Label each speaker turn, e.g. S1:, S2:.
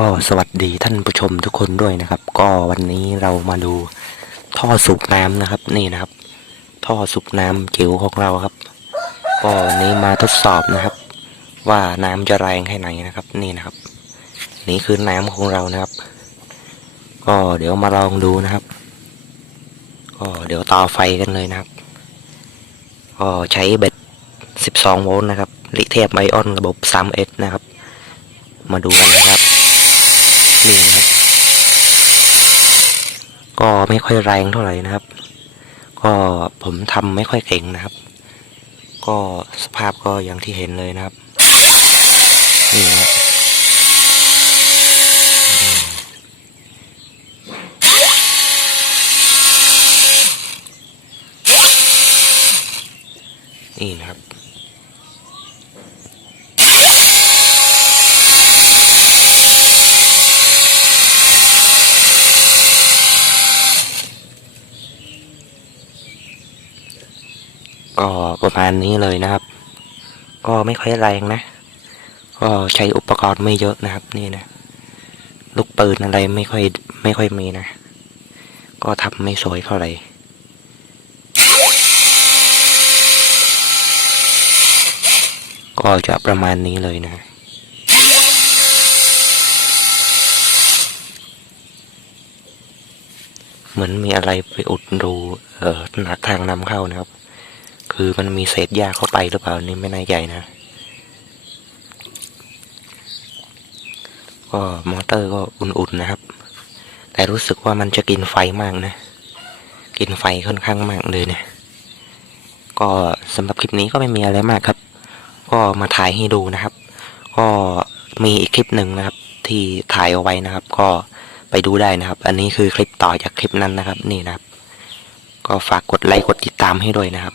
S1: ก็สวัสดีท่านผู้ชมทุกคนด้วยนะครับ ก็วันนี้เรามาดูท่อสูบน้ำนะครับ นี่นะครับ ท่อสูบน้ำจิ๋วของเราครับ ก็วันนี้มาทดสอบนะครับ ว่าน้ำจะแรงแค่ไหนนะครับ นี่นะครับ นี่คือน้ำของเรานะครับ ก็เดี๋ยวมาลองดูนะครับ ก็เดี๋ยวต่อไฟกันเลยนะครับ ก็ใช้เบ็ด12 โวลต์นะครับลิเทียมไอออนระบบ 3S นะครับ มาดูกันนะครับ นี่นะครับ ก็ไม่ค่อยแรงเท่าไหร่นะครับ ก็ผมทำไม่ค่อยเก่งนะครับ ก็สภาพก็อย่างที่เห็นเลยนะครับ นี่นะครับนี่นะครับ ก็ประมาณนี้เลยนะครับ ก็ไม่ค่อยแรงนะ ก็ใช้อุปกรณ์ไม่เยอะนะครับนี่นะ ลูกปืนอะไรไม่ค่อยไม่ค่อยมีนะ ก็ทำไม่สวยเท่าไหร่ก็จะประมาณนี้เลยนะ เหมือนมีอะไรไปอุดรูเอ่อทางนำเข้านะครับ คือมันมีเศษหญ้าเข้าไปหรือเปล่านี่ไม่แน่ใจนะ ก็มอเตอร์ก็อุ่นๆนะครับ แต่รู้สึกว่ามันจะกินไฟมากนะ กินไฟค่อนข้างมากเลยเนี่ยก็สำหรับคลิปนี้ก็ไม่มีอะไรมากครับ ก็มาถ่ายให้ดูนะครับ ก็มีอีกคลิปหนึ่งนะครับ ที่ถ่ายเอาไว้นะครับ ก็ไปดูได้นะครับ อันนี้คือคลิปต่อจากคลิปนั้นนะครับ นี่นะครับ ก็ฝากกดไลค์กดติดตามให้ด้วยนะครับ